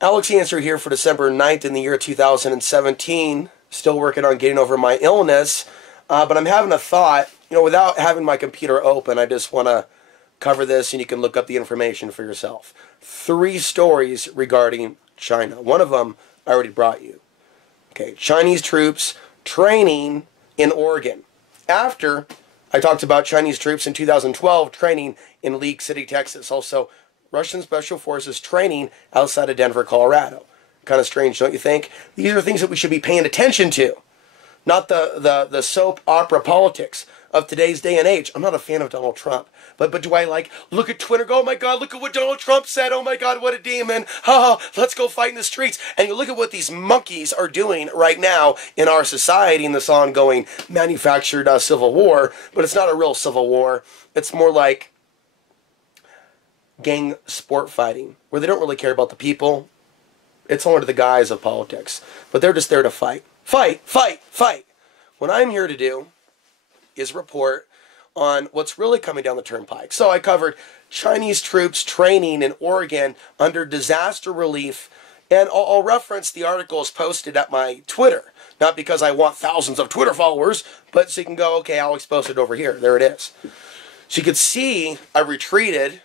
Alex Answer here for December 9th in the year 2017. Still working on getting over my illness, but I'm having a thought. Without having my computer open, I just want to cover this and you can look up the information for yourself. 3 stories regarding China. One of them I already brought you. Okay, Chinese troops training in Oregon. After I talked about Chinese troops in 2012 training in League City, Texas. Also, Russian Special Forces training outside of Denver, Colorado. Kind of strange, don't you think? These are things that we should be paying attention to, not the soap opera politics of today's day and age. I'm not a fan of Donald Trump, but do I look at Twitter, go, oh my God, look at what Donald Trump said, oh my God, what a demon, let's go fight in the streets. And you look at what these monkeys are doing right now in our society in this ongoing manufactured civil war, but it's not a real civil war. It's more like gang sport fighting, where they don't really care about the people. It's all under the guise of politics, but they're just there to fight. Fight, fight, fight. What I'm here to do is report on what's really coming down the turnpike. So I covered Chinese troops training in Oregon under disaster relief, and I'll reference the articles posted at my Twitter, not because I want thousands of Twitter followers, but so you can go, okay, Alex posted over here. There it is. So you could see I retweeted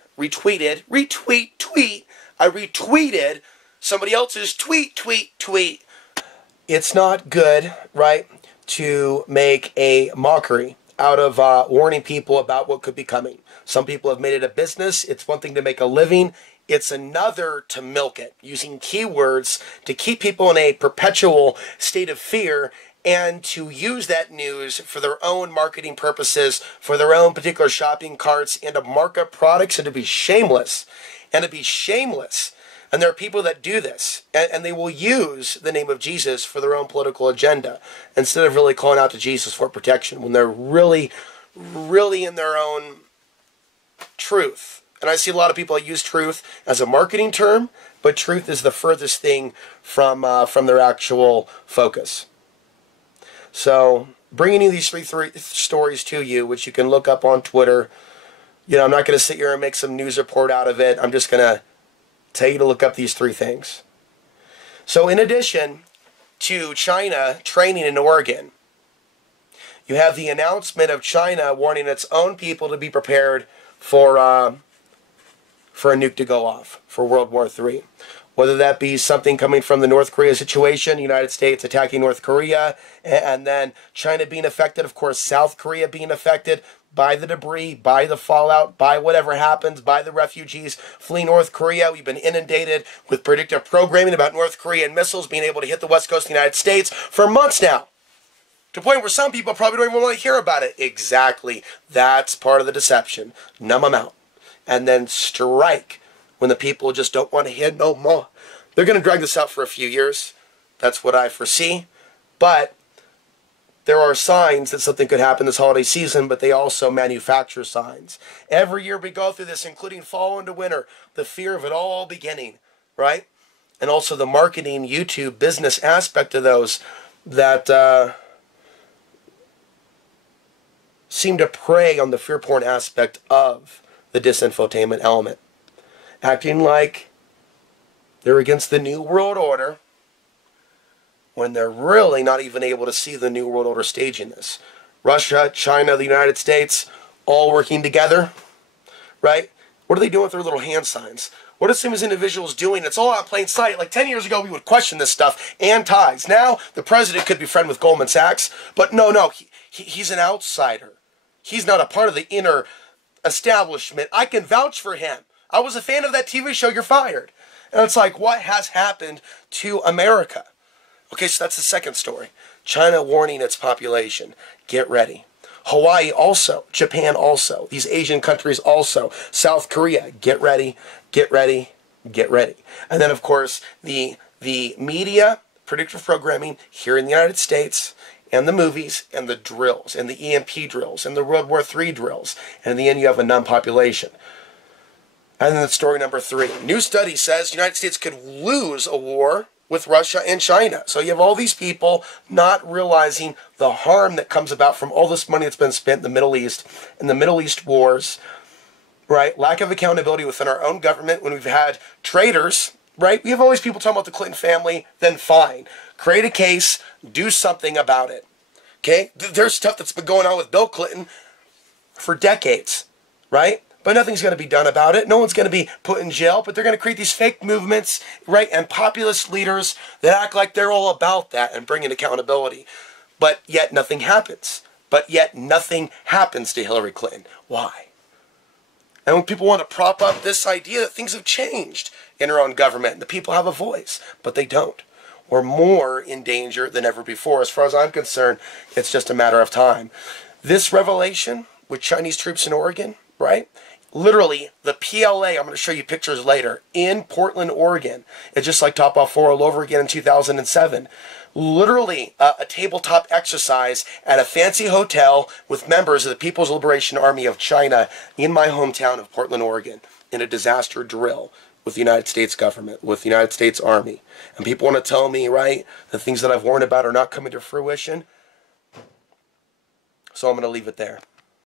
somebody else's tweet. It's not good, right, to make a mockery out of warning people about what could be coming. Some people have made it a business. It's one thing to make a living. It's another to milk it, using keywords to keep people in a perpetual state of fear and to use that news for their own marketing purposes, for their own particular shopping carts, and to mark up products and to be shameless. And there are people that do this, and they will use the name of Jesus for their own political agenda instead of really calling out to Jesus for protection when they're really, really in their own truth. And I see a lot of people that use truth as a marketing term, but truth is the furthest thing from their actual focus. So, bringing you these three stories to you, which you can look up on Twitter. I'm not going to sit here and make some news report out of it. I'm just going to tell you to look up these 3 things. So, in addition to China training in Oregon, you have the announcement of China warning its own people to be prepared for a nuke to go off for World War III. Whether that be something coming from the North Korea situation, the United States attacking North Korea, and then China being affected, of course, South Korea being affected by the debris, by the fallout, by whatever happens, by the refugees fleeing North Korea. We've been inundated with predictive programming about North Korean missiles being able to hit the west coast of the United States for months now. To the point where some people probably don't even want to hear about it. Exactly. That's part of the deception. Numb them out. And then strike when the people just don't want to hear no more. They're going to drag this out for a few years. That's what I foresee. But there are signs that something could happen this holiday season, but they also manufacture signs. Every year we go through this, including fall into winter, the fear of it all beginning, right? And also the marketing, YouTube, business aspect of those that seem to prey on the fear porn aspect of the disinfotainment element. Acting like they're against the New World Order when they're really not even able to see the New World Order staging this. Russia, China, the United States, all working together, right? What are they doing with their little hand signs? What are some of these individuals doing? It's all out in plain sight. Like 10 years ago, we would question this stuff and ties. Now, the president could be friends with Goldman Sachs, but no, he's an outsider. He's not a part of the inner establishment. I can vouch for him. I was a fan of that TV show, You're Fired. And it's like, what has happened to America? Okay, so that's the second story. China warning its population. Get ready. Hawaii also. Japan also. These Asian countries also. South Korea. Get ready. Get ready. Get ready. And then, of course, the media, predictive programming here in the United States, and the movies, and the drills, and the EMP drills, and the World War III drills. And in the end, you have a numb population. And then story number 3. New study says the United States could lose a war with Russia and China. So you have all these people not realizing the harm that comes about from all this money that's been spent in the Middle East, and the Middle East wars, right? Lack of accountability within our own government when we've had traitors right? We have always people talking about the Clinton family, then fine. Create a case, do something about it. Okay? There's stuff that's been going on with Bill Clinton for decades, right? But nothing's going to be done about it. No one's going to be put in jail, but they're going to create these fake movements, right? And populist leaders that act like they're all about that and bringing accountability. But yet nothing happens. But yet nothing happens to Hillary Clinton. Why? And when people want to prop up this idea that things have changed in our own government, and the people have a voice, but they don't. We're more in danger than ever before. As far as I'm concerned, it's just a matter of time. This revelation with Chinese troops in Oregon, right? Literally, the PLA, I'm going to show you pictures later, in Portland, Oregon. It's just like Top Off 4 all over again in 2007. Literally a tabletop exercise at a fancy hotel with members of the People's Liberation Army of China in my hometown of Portland, Oregon, in a disaster drill with the United States government, with the United States Army. And people want to tell me, right, the things that I've warned about are not coming to fruition. So I'm going to leave it there.